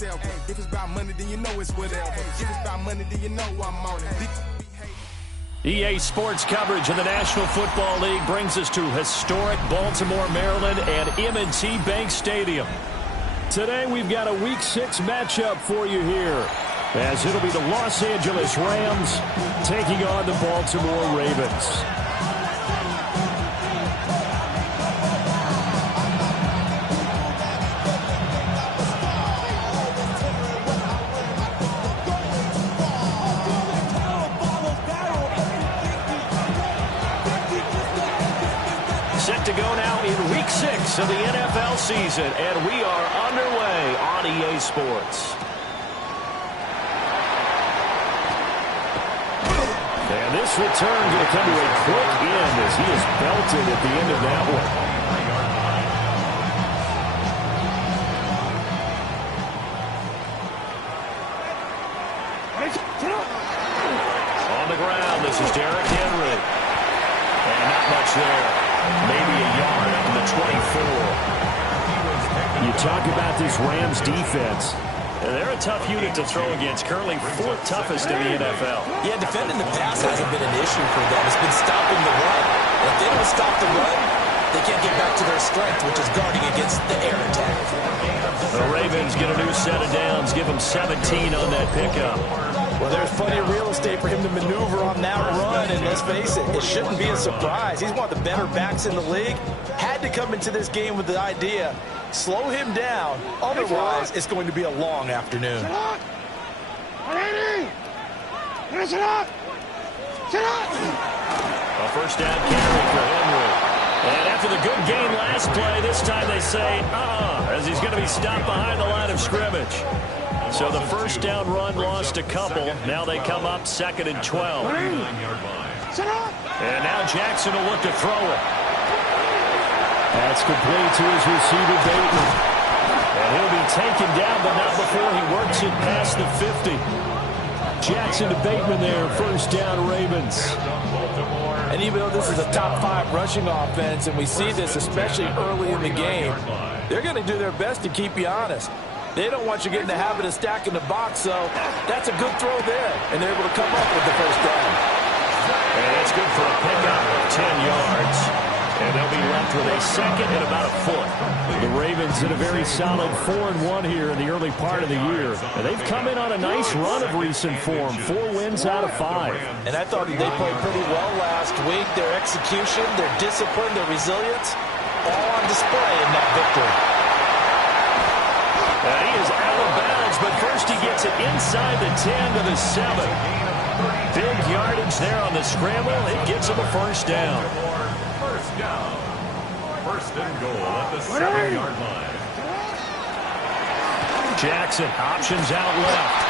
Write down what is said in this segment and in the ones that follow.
myself. If it's about money, then you know it's whatever. If it's about money, then you know I'm on it. EA Sports coverage of the National Football League brings us to historic Baltimore, Maryland, and M&T Bank Stadium. Today, we've got a Week 6 matchup for you here, as it'll be the Los Angeles Rams taking on the Baltimore Ravens. Set to go now in Week 6 of the NFL season, and we are underway on EA Sports. And this return going to come to a quick end as he is belted at the end of that one. On the ground, this is Derrick Henry. And not much there. Maybe a yard up to the 24. You talk about this Rams defense. They're a tough unit to throw against. Currently 4th toughest in the NFL. Yeah, defending the pass hasn't been an issue for them. It's been stopping the run. If they don't stop the run, they can't get back to their strength, which is guarding against the air attack. The Ravens get a new set of downs. Give them 17 on that pickup. Well, there's plenty of real estate for him to maneuver on that run, and let's face it, it shouldn't be a surprise. He's one of the better backs in the league. Had to come into this game with the idea, slow him down, otherwise it's going to be a long afternoon. A first down carry for Henry. And after the good game last play, this time they say, as he's going to be stopped behind the line of scrimmage. So the first down run lost a couple. Now they come up 2nd and 12. And now Jackson will look to throw it. That's complete to his receiver, Bateman. And he'll be taken down, but not before he works it past the 50. Jackson to Bateman there, first down Ravens. And even though this is a top 5 rushing offense, and we see this especially early in the game, they're going to do their best to keep you honest. They don't want you getting the habit of stacking the box, so that's a good throw there. And they're able to come up with the first down. And that's good for a pickup of 10 yards. And they'll be left with a second and about a foot. The Ravens in a very solid 4-1 here in the early part of the year. And they've come in on a nice run of recent form. 4 wins out of 5. And I thought they played pretty well last week. Their execution, their discipline, their resilience, all on display in that victory. He is out of bounds, but first he gets it inside the 10 to the 7. Big yardage there on the scramble. It gets him a first down. First down. First and goal at the 7-yard line. Jackson options out left.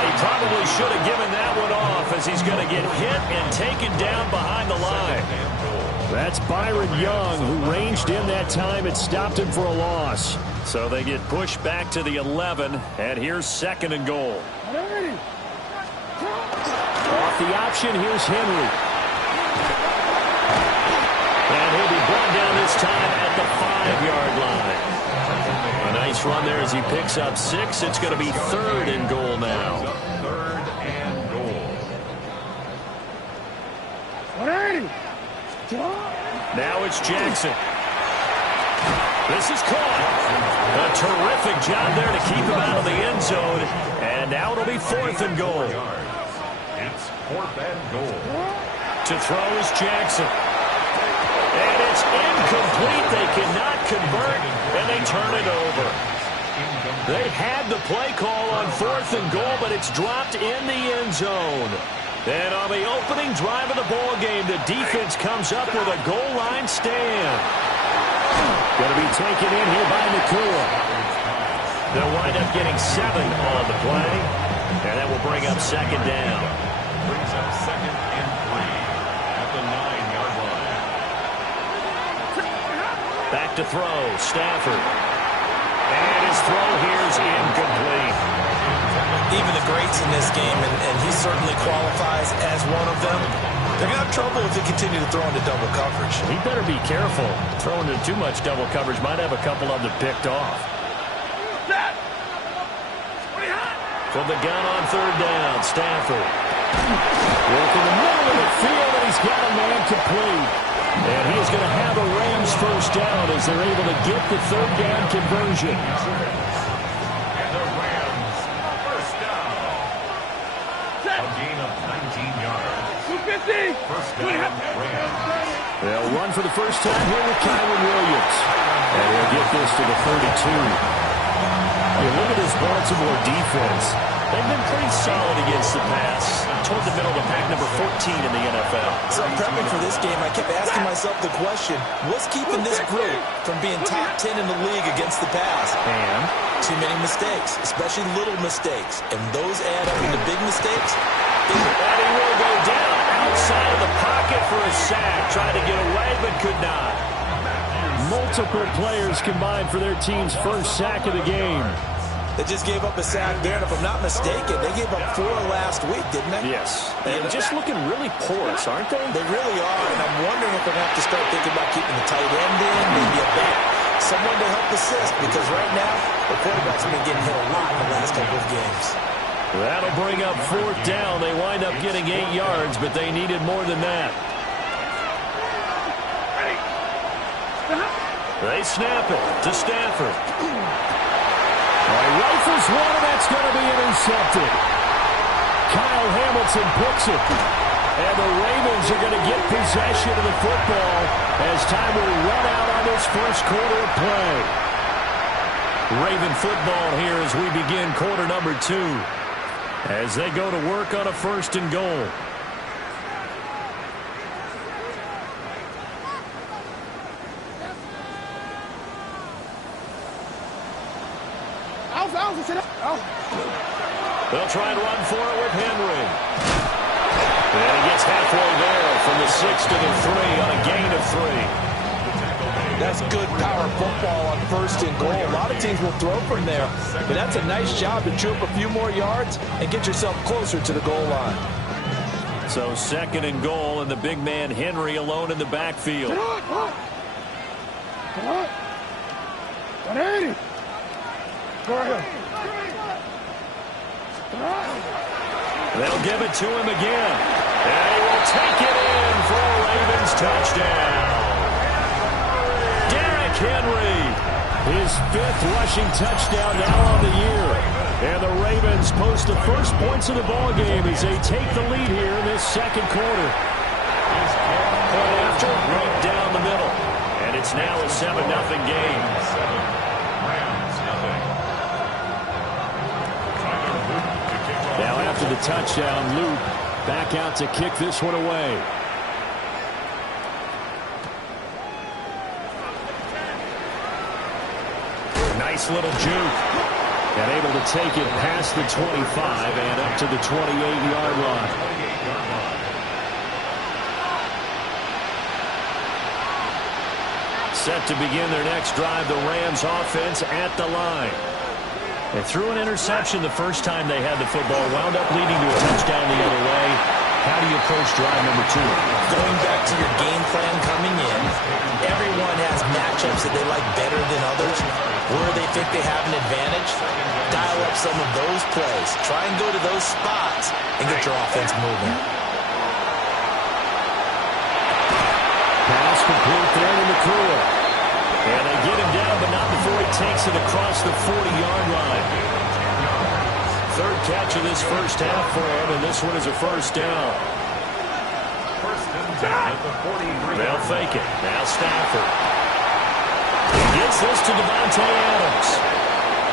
He probably should have given that one off as he's going to get hit and taken down behind the line. That's Byron Young, who ranged in that time. It stopped him for a loss. So they get pushed back to the 11, and here's 2nd and goal. Off the option, here's Henry. And he'll be brought down this time at the 5-yard line. A nice run there as he picks up 6. It's going to be 3rd and goal now. 3rd and goal. Now it's Jackson. This is caught. A terrific job there to keep him out of the end zone. And now it'll be 4th and goal. It's 4th and goal. To throw is Jackson. And it's incomplete. They cannot convert, and they turn it over. They had the play call on 4th and goal, but it's dropped in the end zone. And on the opening drive of the ball game, the defense comes up with a goal line stand. Going to be taken in here by Nakua. They'll wind up getting 7 on the play, and that will bring up 2nd down. Brings up 2nd and 3 at the 9-yard line. Back to throw, Stafford. And his throw here is incomplete. Even the greats in this game, and he certainly qualifies as one of them, they're going to have trouble if they continue to throw into double coverage. He better be careful. Throwing into too much double coverage might have a couple of them picked off. From the gun on third down, Stafford. Working the middle of the field, and he's got a man complete. And he's going to have a Rams first down as they're able to get the third down conversion. And the Rams first down. A gain of 19 yards. First down, Rams. They'll run for the first time here with Kyren Williams. And he'll get this to the 32. You look at this Baltimore defense. They've been pretty solid against the pass. Toward the middle of the pack, number 14 in the NFL. So prepping for this game, I kept asking myself the question, what's keeping this group from being top 10 in the league against the pass? And too many mistakes, especially little mistakes. And those add up into big mistakes. he will go down outside of the pocket for a sack. Tried to get away, but could not. Multiple players combined for their team's first sack of the game. They just gave up a sack there, and if I'm not mistaken, they gave up 4 last week, didn't they? Yes. And just looking really porous, aren't they? They really are, and I'm wondering if they're going to have to start thinking about keeping the tight end in, maybe a back, someone to help assist, because right now, the quarterbacks have been getting hit a lot in the last couple of games. That'll bring up fourth down. They wind up getting 8 yards, but they needed more than that. They snap it to Stafford. Rifles one, and that's going to be intercepted. Kyle Hamilton picks it. And the Ravens are going to get possession of the football as time will run out on this first quarter of play. Raven football here as we begin quarter number 2. As they go to work on a first and goal. They'll try and run for it with Henry. And he gets halfway there from the 6 to the 3 on a gain of 3. That's good power football on first and goal. A lot of teams will throw from there, but that's a nice job to chew up a few more yards and get yourself closer to the goal line. So second and goal, and the big man Henry alone in the backfield. They'll give it to him again. And he will take it in for a Ravens touchdown. Derrick Henry, his 5th rushing touchdown now on the year. And the Ravens post the first points of the ballgame as they take the lead here in this second quarter. Point after, right down the middle. And it's now a 7-0 game. Now after the touchdown, Luke back out to kick this one away. Nice little juke. And able to take it past the 25 and up to the 28-yard line. Set to begin their next drive, the Rams offense at the line. They threw an interception the first time they had the football, wound up leading to a touchdown the other way. How do you approach drive number 2? Going back to your game plan coming in, everyone has matchups that they like better than others. Where they think they have an advantage, dial up some of those plays. Try and go to those spots and get your offense moving. Pass complete there to McCoy. And they get him down, but not before he takes it across the 40-yard line. Third catch of this first half for him, and this one is a first down. First and 10 at the 43. They'll fake it. Now Stafford. He gets this to Devontae Adams.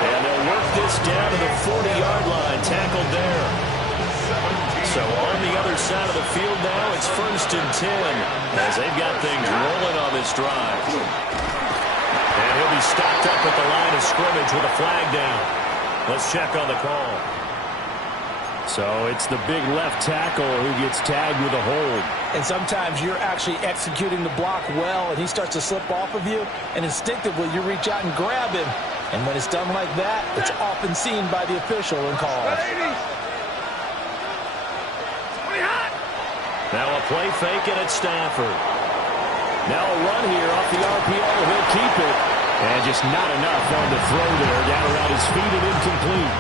And they'll work this down to the 40-yard line, tackled there. So on the other side of the field now, it's first and 10 as they've got things rolling on this drive. And he'll be stopped up at the line of scrimmage with a flag down. Let's check on the call. So it's the big left tackle who gets tagged with a hold. And sometimes you're actually executing the block well, and he starts to slip off of you, and instinctively you reach out and grab him. And when it's done like that, it's often seen by the official and called. Now a play fake, and it's Stafford. Now a run here off the RPO. He'll keep it. And just not enough on the throw there. Down around his feet and incomplete.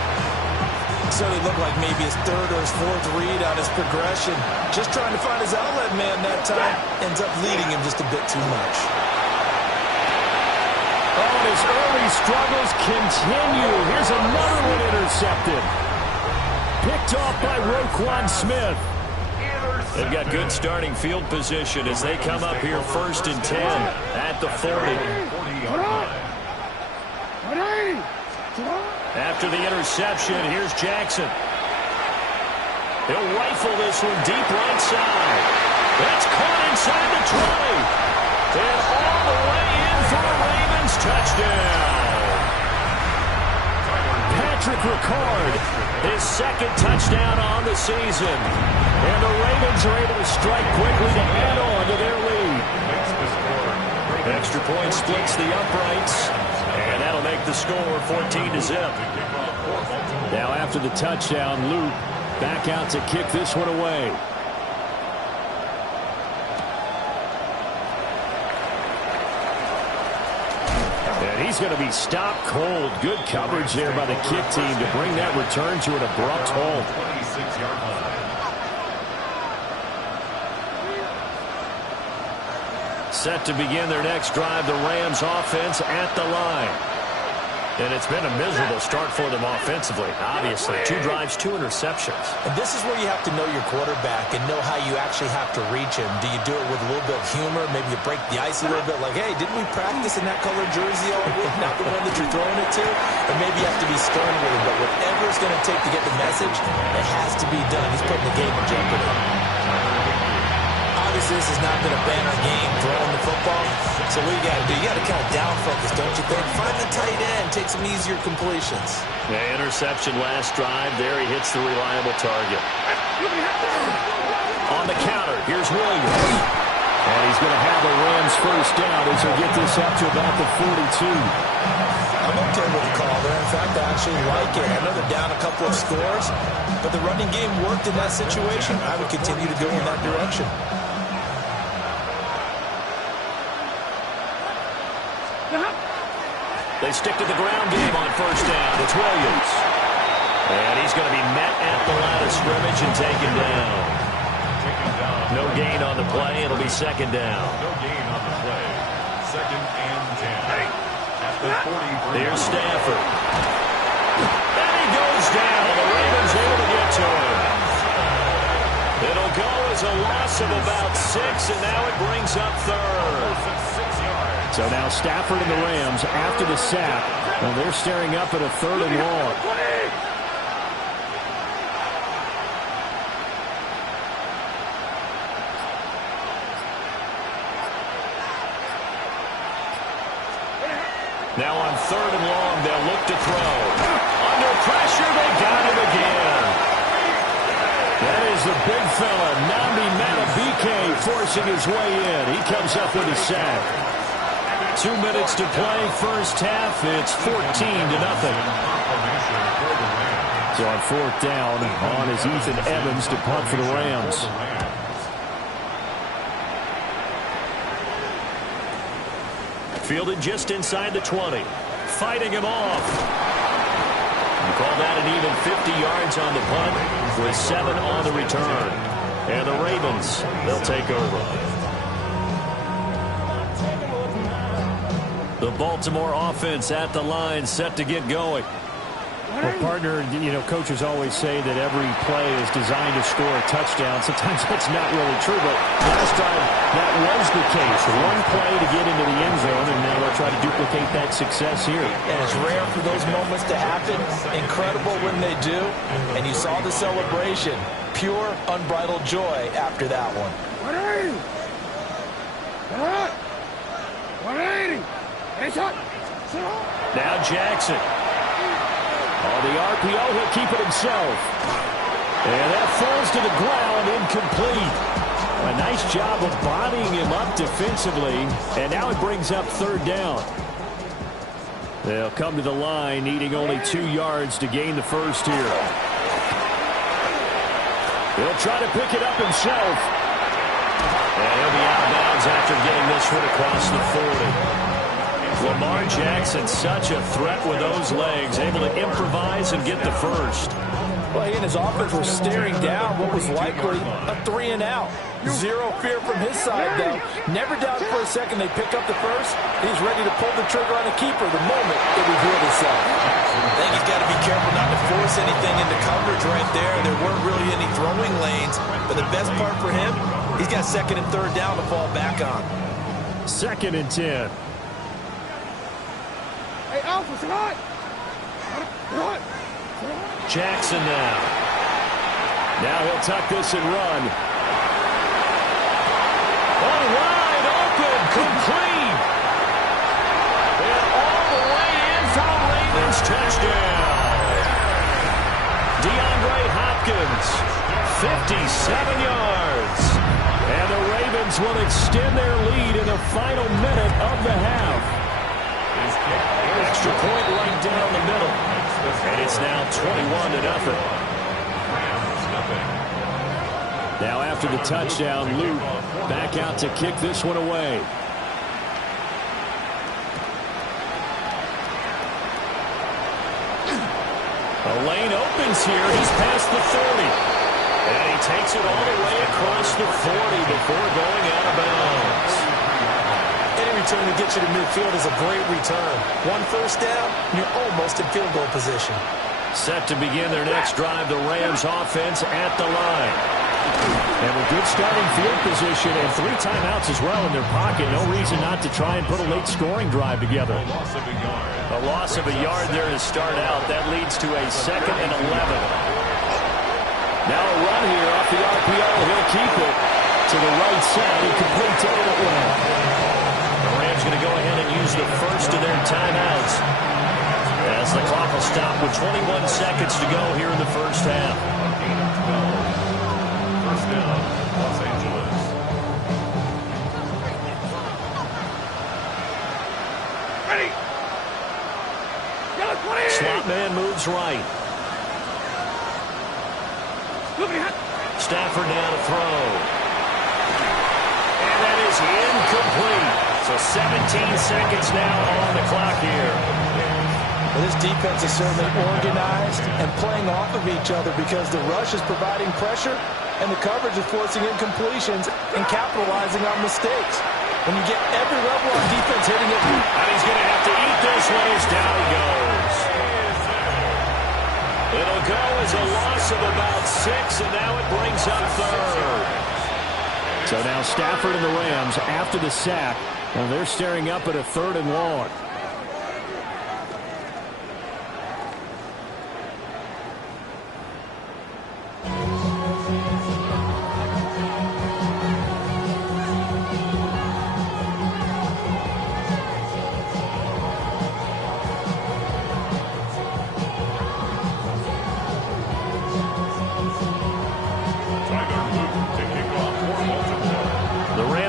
necessarily look like maybe his third or his fourth read on his progression. Just trying to find his outlet man that time. Ends up leading him just a bit too much. Oh, and his early struggles continue. Here's another one intercepted. Picked off by Roquan Smith. They've got good starting field position as they come up here 1st and 10 at the 40. After the interception, here's Jackson. He'll rifle this one deep right side. That's caught inside the 20. And all the way in for a Ravens touchdown. Patrick Ricard, his second touchdown on the season. And the Ravens are able to strike quickly to add on to their lead. Extra point splits the uprights. And that'll make the score 14-0. Now after the touchdown, Luke back out to kick this one away. And he's going to be stopped cold. Good coverage there by the kick team to bring that return to an abrupt halt. 26-yard line. Set to begin their next drive, the Rams offense at the line. And it's been a miserable start for them offensively, obviously. 2 drives, 2 interceptions. And this is where you have to know your quarterback and know how you actually have to reach him. Do you do it with a little bit of humor? Maybe you break the ice a little bit like, hey, didn't we practice in that colored jersey all week? Not the one that you're throwing it to? Or maybe you have to be stern with him. But whatever it's going to take to get the message, it has to be done. He's putting the game in jeopardy. Obviously, this has not been a banner game throwing the football. So what you got to do, you got to kind of down focus, don't you think? Find the tight end, take some easier completions. The interception last drive. There he hits the reliable target. On the counter, here's Williams. And he's going to have the Rams first down as they get this up to about the 42. I'm okay with the call there. In fact, I actually like it. I know they're down a couple of scores, but the running game worked in that situation. I would continue to go in that direction. They stick to the ground game on first down. It's Williams. And he's going to be met at the line of scrimmage and taken down. No gain on the play. It'll be second down. No gain on the play. 2nd and 10. At the 43. Here's Stafford. And he goes down. The Ravens able to get to him. It'll go as a loss of about 6, and now it brings up 3rd. So now Stafford and the Rams after the sack. And they're staring up at a 3rd and long. Now on 3rd and long, they'll look to throw. Under pressure, they got him again. That is the big fella, Nnamdi Madubuike, forcing his way in. He comes up with a sack. 2 minutes to play, first half. It's 14-0. So on 4th down, on is Ethan Evans to punt for the Rams. Fielded just inside the 20. Fighting him off. You call that an even 50 yards on the punt with 7 on the return. And the Ravens, they'll take over. The Baltimore offense at the line, set to get going. Well, partner, you know, coaches always say that every play is designed to score a touchdown. Sometimes that's not really true, but last time that was the case. One play to get into the end zone, and now they'll try to duplicate that success here. And it's rare for those moments to happen. Incredible when they do. And you saw the celebration. Pure, unbridled joy after that one. 180. Now Jackson. On the RPO, he'll keep it himself. And that falls to the ground, incomplete. A nice job of bodying him up defensively. And now it brings up 3rd down. They'll come to the line, needing only 2 yards to gain the first here. He'll try to pick it up himself. And he'll be out of bounds after getting this one across the 40. Lamar Jackson, such a threat with those legs, able to improvise and get the first. Well, he and his offense were staring down what was likely a 3-and-out. Zero fear from his side, though. Never doubt for a second they pick up the first. He's ready to pull the trigger on a keeper the moment it revealed itself. I think he's got to be careful not to force anything into coverage right there. There weren't really any throwing lanes, but the best part for him, he's got second and third down to fall back on. 2nd and 10. Hey, Alpha, say hi. What? Jackson now. Now he'll tuck this and run. Oh, wide open, complete. And all the way in for a Ravens touchdown. DeAndre Hopkins, 57 yards. And the Ravens will extend their lead in the final minute of the half. Extra point right down the middle. And it's now 21-0. Now after the touchdown, Luke back out to kick this one away. A lane opens here. He's past the 30. And he takes it all the way across the 40 before going out of bounds. Any return to get you to midfield is a great return. One first down, you're almost in field goal position. Set to begin their next drive, the Rams offense at the line. And with good starting field position and 3 timeouts as well in their pocket, no reason not to try and put a late scoring drive together. A loss of a yard there to start out. That leads to a 2nd and 11. Now a run here off the RPO. He'll keep it to the right side. He completes it well. The Rams going to go ahead and use the first of their timeouts, as the clock will stop with 21 seconds to go here in the first half. First down, Los Angeles. Ready. Yellow 20. Slot man moves right. Stafford now to throw. And that is incomplete. So 17 seconds now on the clock here. Well, this defense is certainly organized and playing off of each other because the rush is providing pressure and the coverage is forcing incompletions and capitalizing on mistakes. When you get every level on defense hitting it, And he's going to have to eat this one as down he goes. It'll go as a loss of about 6, and now it brings up 3rd. So now Stafford and the Rams, after the sack, and they're staring up at a 3rd and long.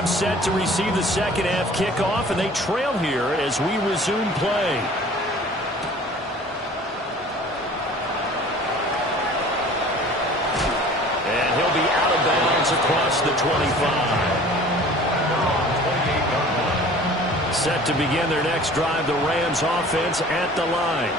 Set to receive the second half kickoff, and they trail here as we resume play. And he'll be out of bounds across the 25. Set to begin their next drive, the Rams offense at the line.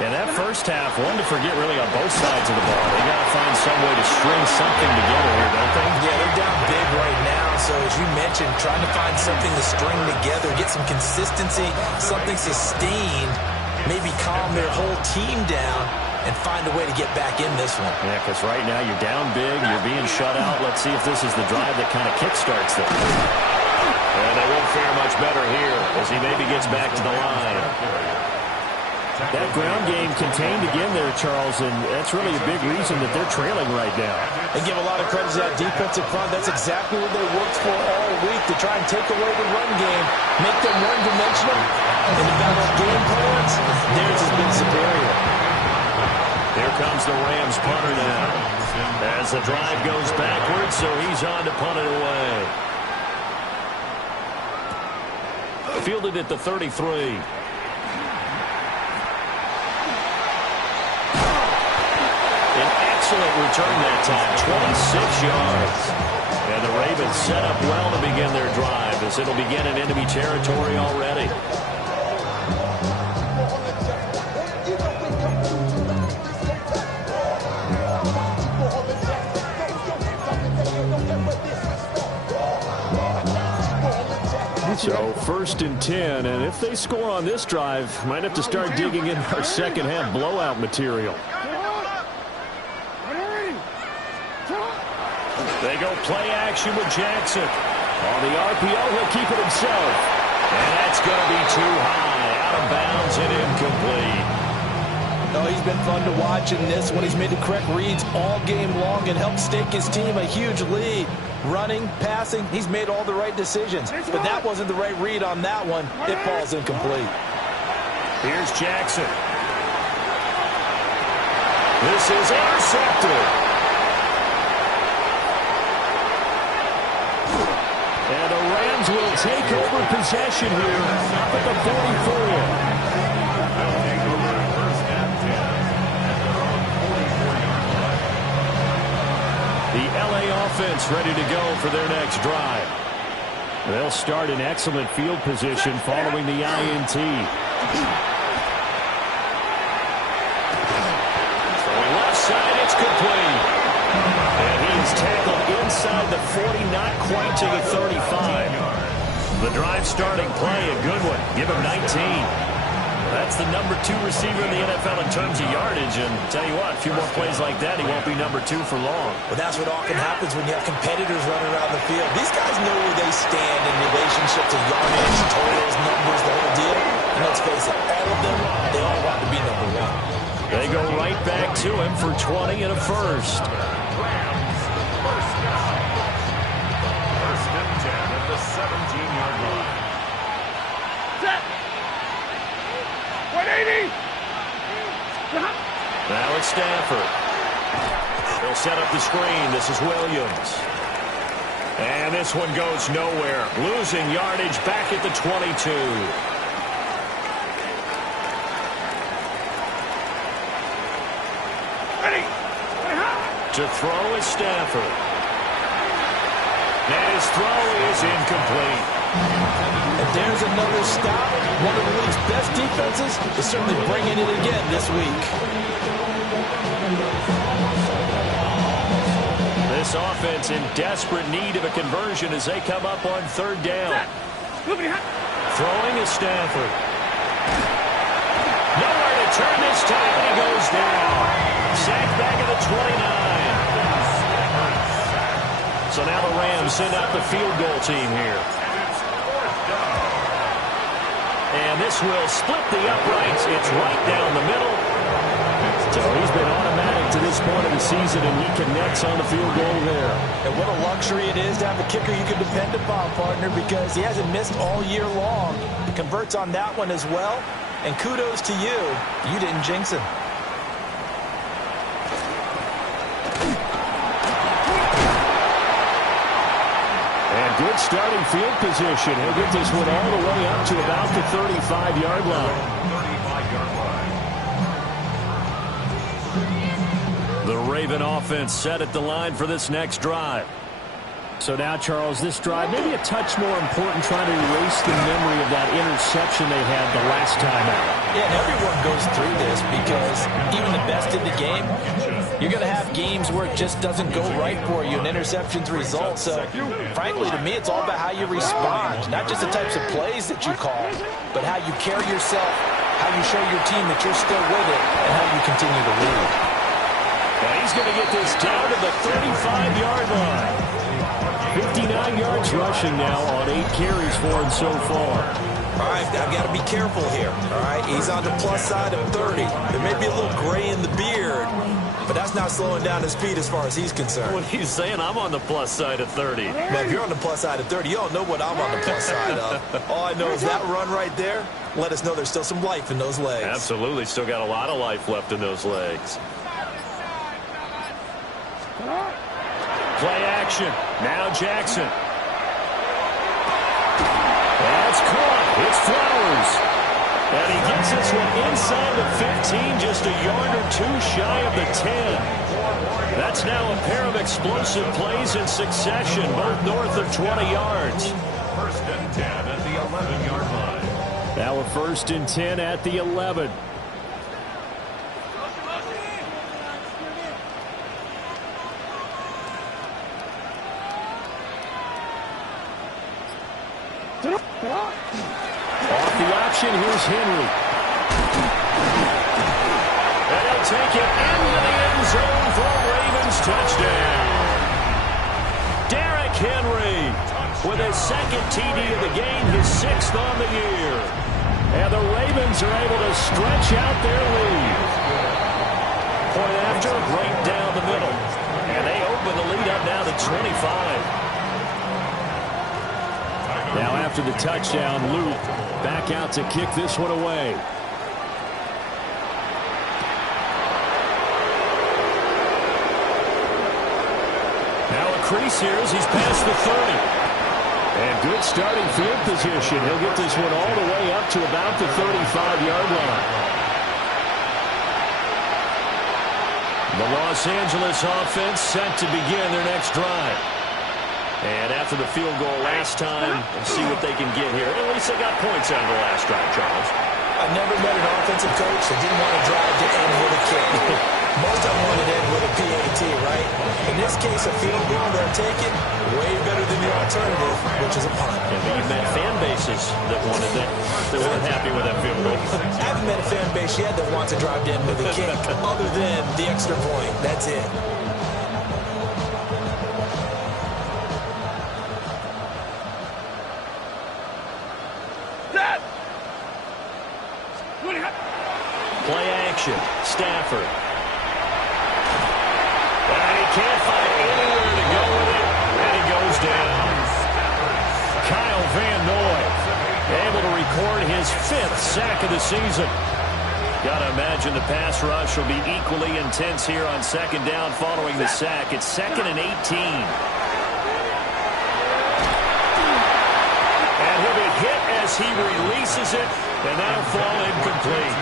And that first half, one to forget really on both sides of the ball. They got to find some way to string something together here, don't they? Yeah, they're down big right now. So as you mentioned, trying to find something to string together, get some consistency, something sustained, maybe calm their whole team down and find a way to get back in this one. Yeah, because right now you're down big, you're being shut out. Let's see if this is the drive that kind of kickstarts them. And they won't fare much better here as he maybe gets back to the line. That ground game contained again there, Charles, and that's really a big reason that they're trailing right now. they give a lot of credit to that defensive front. That's exactly what they worked for all week, to try and take away the run game, make them one-dimensional. And the balanced game plans, theirs has been superior. Here comes the Rams punter now. As the drive goes backwards, so he's on to punt it away. Fielded at the 33. Excellent return that time, 26 yards. And the Ravens set up well to begin their drive as it'll begin in enemy territory already. So 1st and 10, and if they score on this drive, might have to start digging in our second half blowout material. They go play action with Jackson. On the RPO, he'll keep it himself. And that's going to be too high, out of bounds and incomplete. Oh, he's been fun to watch in this one. He's made the correct reads all game long and helped stake his team a huge lead. Running, passing, he's made all the right decisions. But that wasn't the right read on that one. It falls incomplete. Here's Jackson. This is intercepted. And the Rams will take over possession here up at the 44. The LA offense ready to go for their next drive. They'll start in excellent field position following the INT. Left side, it's complete. And he is tackled inside the 40, not quite to the 35. The drive starting play, a good one. Give him 19. That's the number 2 receiver in the NFL in terms of yardage. And tell you what, a few more plays like that, he won't be number 2 for long. Well, that's what often happens when you have competitors running around the field. These guys know where they stand in relationship to yardage, totals, numbers, the whole deal. And let's face it, all of them, they all want to be number 1. They go right back to him for 20 and a first. First and 10 at the 17-yard line. Now it's Stafford. They'll set up the screen. This is Williams. And this one goes nowhere. Losing yardage back at the 22. To throw is Stafford. And his throw is incomplete. And there's another stop. One of the league's best defenses is certainly bringing it again this week. This offense in desperate need of a conversion as they come up on 3rd down. Throwing is Stafford. Nowhere to turn this time, and he goes down. Sacked back at the 29. So now the Rams send out the field goal team here. And this will split the uprights. It's right down the middle. So he's been automatic to this point of the season, and he connects on the field goal there. And what a luxury it is to have a kicker you can depend upon, partner, because he hasn't missed all year long. Converts on that one as well. And kudos to you. You didn't jinx him. Good starting field position. He'll get this one all the way up to about the 35-yard line. 35-yard line. The Raven offense set at the line for this next drive. So now, Charles, this drive maybe a touch more important, trying to erase the memory of that interception they had the last time out. Yeah, and everyone goes through this because even the best in the game, you're going to have games where it just doesn't go right for you, and interceptions result. So, frankly, to me, it's all about how you respond, not just the types of plays that you call, but how you carry yourself, how you show your team that you're still with it, and how you continue to lead. And he's going to get this down to the 35-yard line. 59 yards rushing now on 8 carries for him so far. All right, I've got to be careful here. All right, he's on the plus side of 30. There may be a little gray in the beard, but that's not slowing down his speed as far as he's concerned. What he's saying, I'm on the plus side of 30. But if you're on the plus side of 30, you don't know what I'm on the plus side of. All I know is that run right there let us know there's still some life in those legs. Absolutely, still got a lot of life left in those legs. Play action. Now Jackson. That's caught. It's Flowers. And he gets this one inside the 15, just a yard or two shy of the 10. That's now a pair of explosive plays in succession, both north of 20 yards. First and 10 at the 11-yard line. Now a 1st and 10 at the 11. Off the option, here's Henry. And he'll take it into the end zone for a Ravens touchdown. Derrick Henry with his second TD of the game, his 6th on the year. And the Ravens are able to stretch out their lead. Point after, right down the middle. And they open the lead up now to 25. Now after the touchdown, Luke back out to kick this one away. Now a crease here as he's past the 30. And good starting field position. He'll get this one all the way up to about the 35-yard line. The Los Angeles offense set to begin their next drive. And after the field goal last time, let's see what they can get here. At least they got points out of the last drive, Charles. I never met an offensive coach that didn't want to drive to end with a kick. Most of them wanted to end with a PAT, right? In this case, a field goal they're taking way better than the alternative, which is a punt. Yeah, but you've met fan bases that wanted that weren't happy with that field goal. I haven't met a fan base yet that wants to drive to end with a kick, other than the extra point. That's it. Play action. Stafford. And he can't find anywhere to go with it. And he goes down. Kyle Van Noy able to record his 5th sack of the season. Got to imagine the pass rush will be equally intense here on 2nd down following the sack. It's 2nd and 18. And he'll be hit as he releases it, and that'll fall incomplete.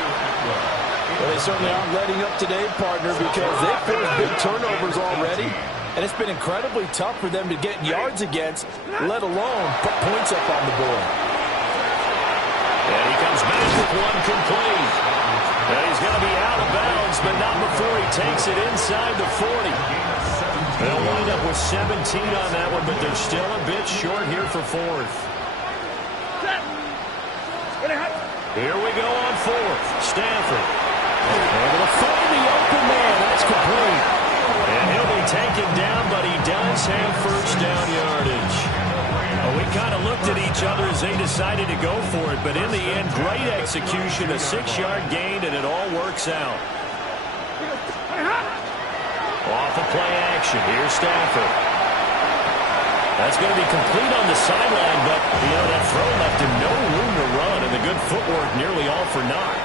Well, they certainly aren't letting up today, partner, because they've forced big turnovers already, and it's been incredibly tough for them to get yards against, let alone put points up on the board. And he comes back with one complete. And he's going to be out of bounds, but not before he takes it inside the 40. They'll wind up with 17 on that one, but they're still a bit short here for 4th. Here we go on 4th. Stafford. Able to find the open man. That's complete. And he'll be taken down, but he does have 1st down yardage. Well, we kind of looked at each other as they decided to go for it, but in the end, great execution, a 6-yard gain, and it all works out. Off of play action. Here's Stafford. That's going to be complete on the sideline, but, that throw left him no room to run, and the good footwork nearly all for naught.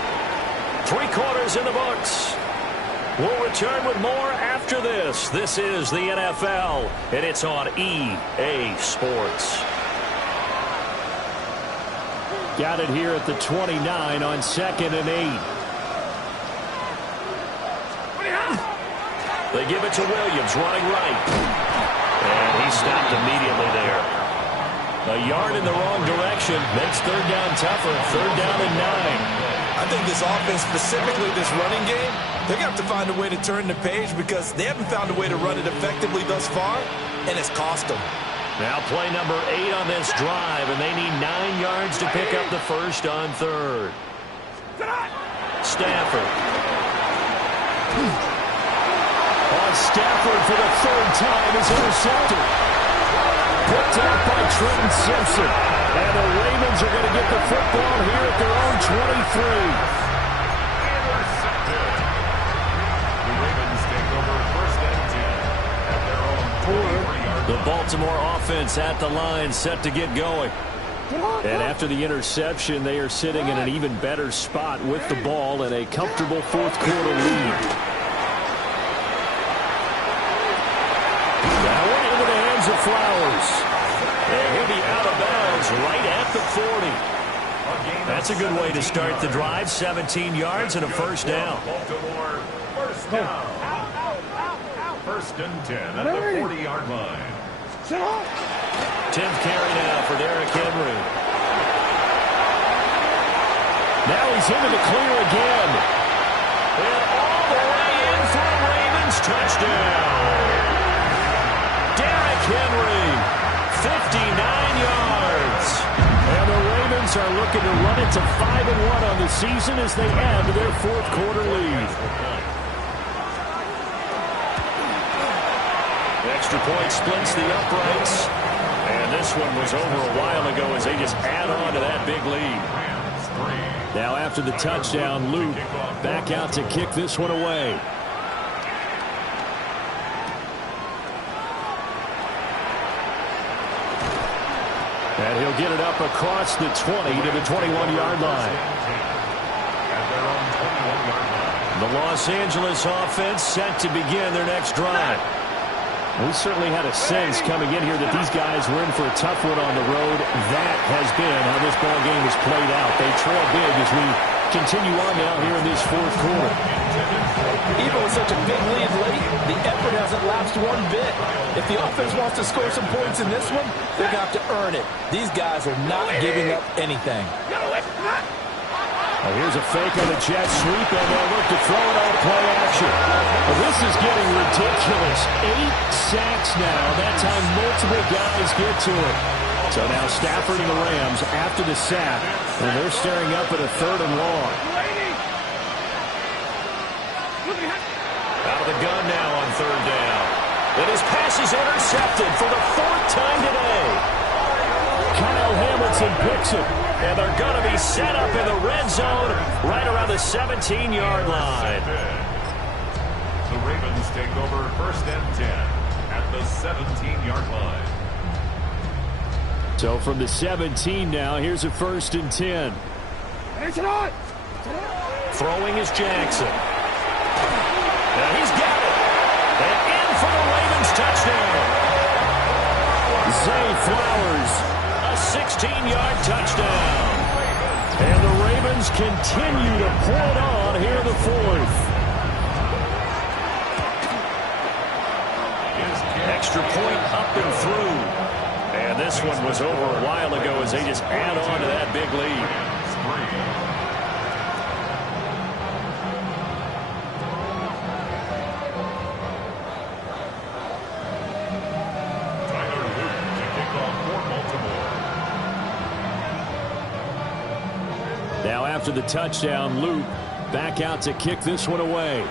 3 quarters in the books. We'll return with more after this. This is the NFL, and it's on EA Sports. Got it here at the 29 on 2nd and 8. They give it to Williams, running right. And he stopped immediately there. A yard in the wrong direction makes 3rd down tougher. 3rd down and 9. I think this offense, specifically this running game, they're going to have to find a way to turn the page because they haven't found a way to run it effectively thus far, and it's cost them. Now play number 8 on this drive, and they need 9 yards to pick up the 1st on 3rd. Stafford. On Stafford for the 3rd time is intercepted. Picked up by Trenton Simpson. And the Ravens are going to get the football here at their own 23. Intercepted. The Ravens take over 1st and 10 at their own 43-yard line. The Baltimore offense at the line, set to get going. And after the interception, they are sitting in an even better spot with the ball and a comfortable 4th quarter lead. That one into the hands of Flowers. And he'll be out of bounds right at the 40. That's a good way to start the drive. 17 yards and a 1st down. Baltimore, 1st down. 1st and 10 at the 40-yard line. 10th carry now for Derrick Henry. Now he's into the clear again. And all the way in for a Ravens touchdown. Derrick Henry, 59 yards. And the Ravens are looking to run it to 5-1 on the season as they add to their fourth quarter lead. The extra point splits the uprights. And this one was over a while ago as they just add on to that big lead. Now after the touchdown, Luke back out to kick this one away. And he'll get it up across the 20 to the 21-yard line. The Los Angeles offense set to begin their next drive. We certainly had a sense coming in here that these guys were in for a tough one on the road. That has been how this ball game has played out. They trail big as we continue on now here in this fourth quarter. Even with such a big lead late, the effort hasn't lapsed one bit. If the offense wants to score some points in this one, they're going to have to earn it. These guys are not giving up anything. Well, here's a fake on the jet sweep, and they'll look to throw it on play action. Well, this is getting ridiculous. 8 sacks now. That time multiple guys get to it. So now Stafford and the Rams after the sack, and they're staring up at a 3rd and long. Out of the gun now on 3rd down. And his pass is intercepted for the 4th time today. Kyle Hamilton picks it. And they're going to be set up in the red zone right around the 17-yard line. The Ravens take over 1st and 10 at the 17-yard line. So from the 17 now, here's a 1st and 10. Throwing is Jackson. Now he's got it. And in for the Ravens touchdown. Zay Flowers. A 16-yard touchdown. And the Ravens continue to pour it on here in the 4th. Extra point up and through. And this one was over a while ago as they just add on to that big lead. Tyler Luke to kick off for Baltimore. Now after the touchdown, Luke back out to kick this one away.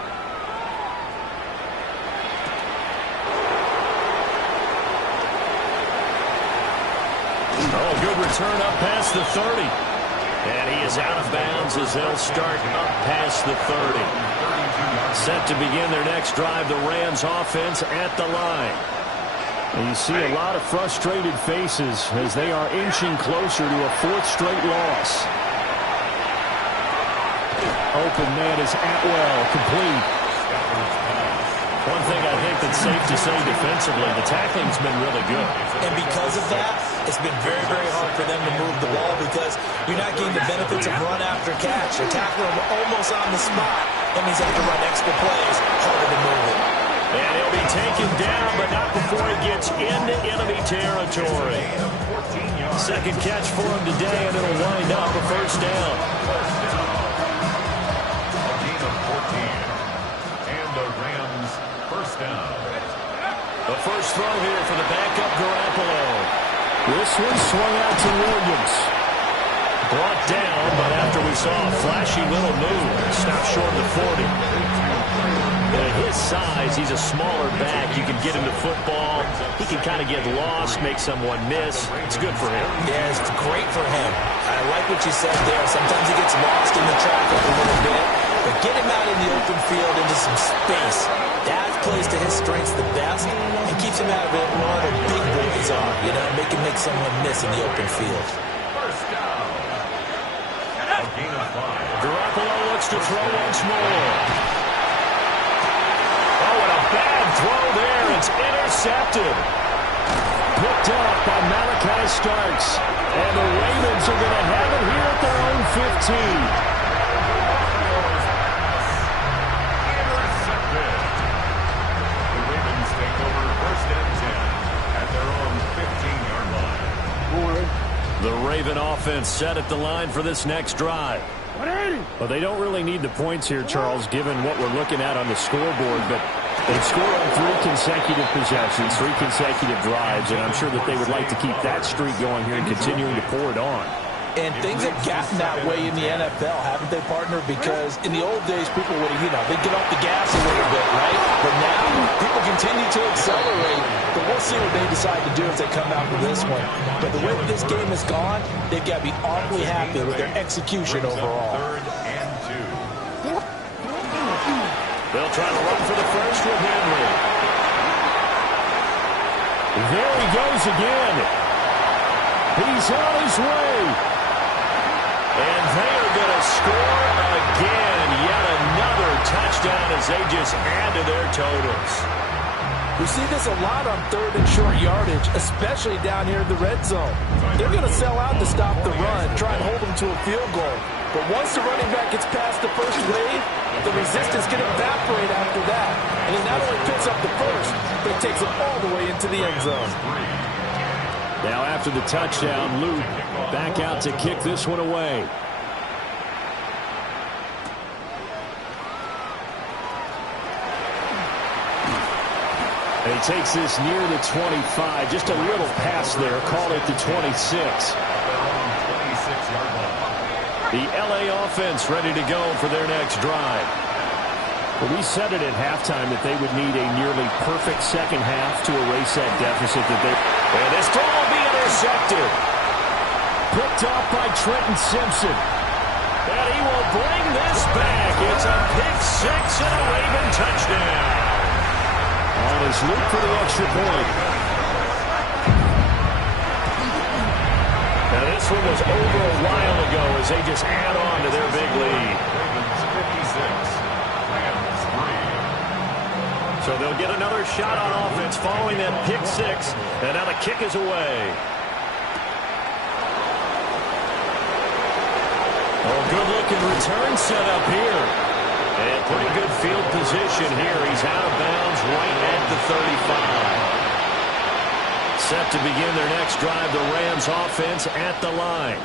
Oh, good return up past the 30. And he is out of bounds as they'll start up past the 30. Set to begin their next drive, the Rams offense at the line. And you see a lot of frustrated faces as they are inching closer to a 4th straight loss. Open man is Atwell, complete. One thing I think that's safe to say defensively, the tackling's been really good. And because of that, it's been very, very hard for them to move the ball because you're not getting the benefits of run after catch. You're tackling them almost on the spot. That means they have to run extra plays, harder to move it. And he'll be taken down, but not before he gets into enemy territory. 2nd catch for him today, and it'll wind up a 1st down. A gain of 14. And the Rams 1st down. The first throw here for the backup Garoppolo. This one swung out to Williams. Brought down, but after we saw a flashy little move, stopped short of the 40. At his size, he's a smaller back. You can get him to football. He can kind of get lost, make someone miss. It's good for him. Yeah, it's great for him. I like what you said there. Sometimes he gets lost in the traffic a little bit, but get him out in the open field into some space. That plays to his strengths the best and keeps him out of it where other big boys are. You know, make someone miss in the open field. 1st down. A gain of 5. Garoppolo looks to throw once more. Oh, and a bad throw there. It's intercepted. Picked up by Malachi Starks. And the Ravens are going to have it here at their own 15. Intercepted. The Ravens take over 1st and 10 at their own 15-yard line. The Raven offense set at the line for this next drive. Well, they don't really need the points here, Charles, given what we're looking at on the scoreboard, but they've scored on 3 consecutive possessions, 3 consecutive drives, and I'm sure that they would like to keep that streak going here and continuing to pour it on. And things have gotten that way in the NFL, haven't they, partner? Because in the old days, people would have, they'd get off the gas a little bit, right? But now, people continue to accelerate. But we'll see what they decide to do as they come out with this one. But the way that this game has gone, they've got to be awfully happy with their execution overall. They'll try to run for the first with Henry. There he goes again. He's on his way. And they are going to score again. Yet another touchdown as they just add to their totals. We see this a lot on third and short yardage, especially down here in the red zone. They're going to sell out to stop the run, try and hold them to a field goal. But once the running back gets past the first wave, the resistance can evaporate after that. And he not only picks up the first, but takes it all the way into the end zone. Now after the touchdown, Luke back out to kick this one away. And he takes this near the 25. Just a little pass there. Call it the 26. The L.A. offense ready to go for their next drive. Well, we said it at halftime that they would need a nearly perfect second half to erase that deficit that they... And this throw will be intercepted. Picked off by Trenton Simpson. And he will bring this back. It's a pick six and a Raven touchdown. On his loop for the extra point. Now this one was over a while ago as they just add on to their big lead. So they'll get another shot on offense following that pick six. And now the kick is away. Oh, good-looking return set up here. And pretty good field position here. He's out of bounds right at the 35. Set to begin their next drive, the Rams offense at the line.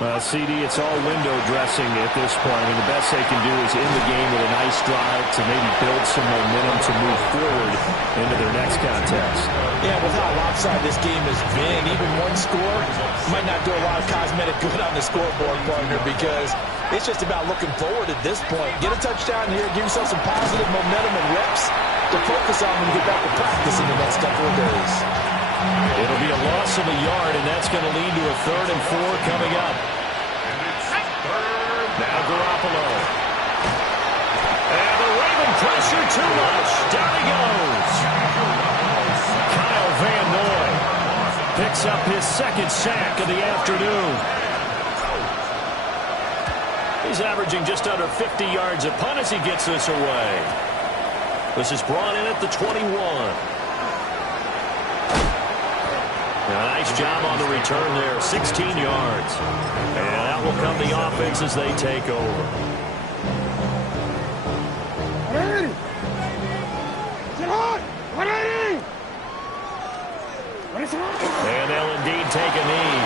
Well, CD, it's all window dressing at this point. I mean, the best they can do is in the game with a nice drive to maybe build some momentum to move forward into their next contest. Yeah, with how lopsided this game has been, even one score might not do a lot of cosmetic good on the scoreboard, partner, because it's just about looking forward at this point. Get a touchdown here, give yourself some positive momentum and reps to focus on when you get back to practice in the next couple of days. It'll be a loss of a yard, and that's going to lead to a 3rd and 4 coming up. Now Garoppolo. And the Raven pressure too much. Down he goes. Kyle Van Noy picks up his second sack of the afternoon. He's averaging just under 50 yards a punt as he gets this away. This is brought in at the 21. A nice job on the return there, 16 yards. And that will come the offense as they take over. And they'll indeed take a knee.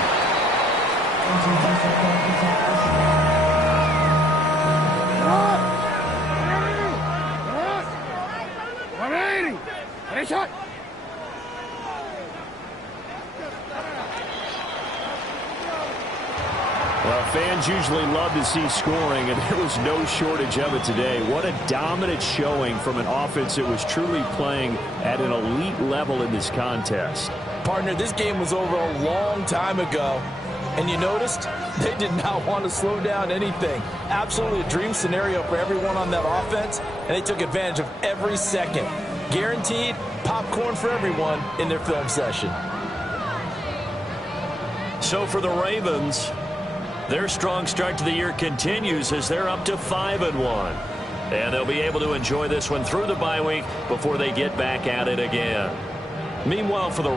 Well, fans usually love to see scoring, and there was no shortage of it today. What a dominant showing from an offense that was truly playing at an elite level in this contest. Partner, this game was over a long time ago, and you noticed they did not want to slow down anything. Absolutely a dream scenario for everyone on that offense, and they took advantage of every second. Guaranteed popcorn for everyone in their film session. So for the Ravens, their strong start to the year continues as they're up to 5-1. And they'll be able to enjoy this one through the bye week before they get back at it again. Meanwhile, for the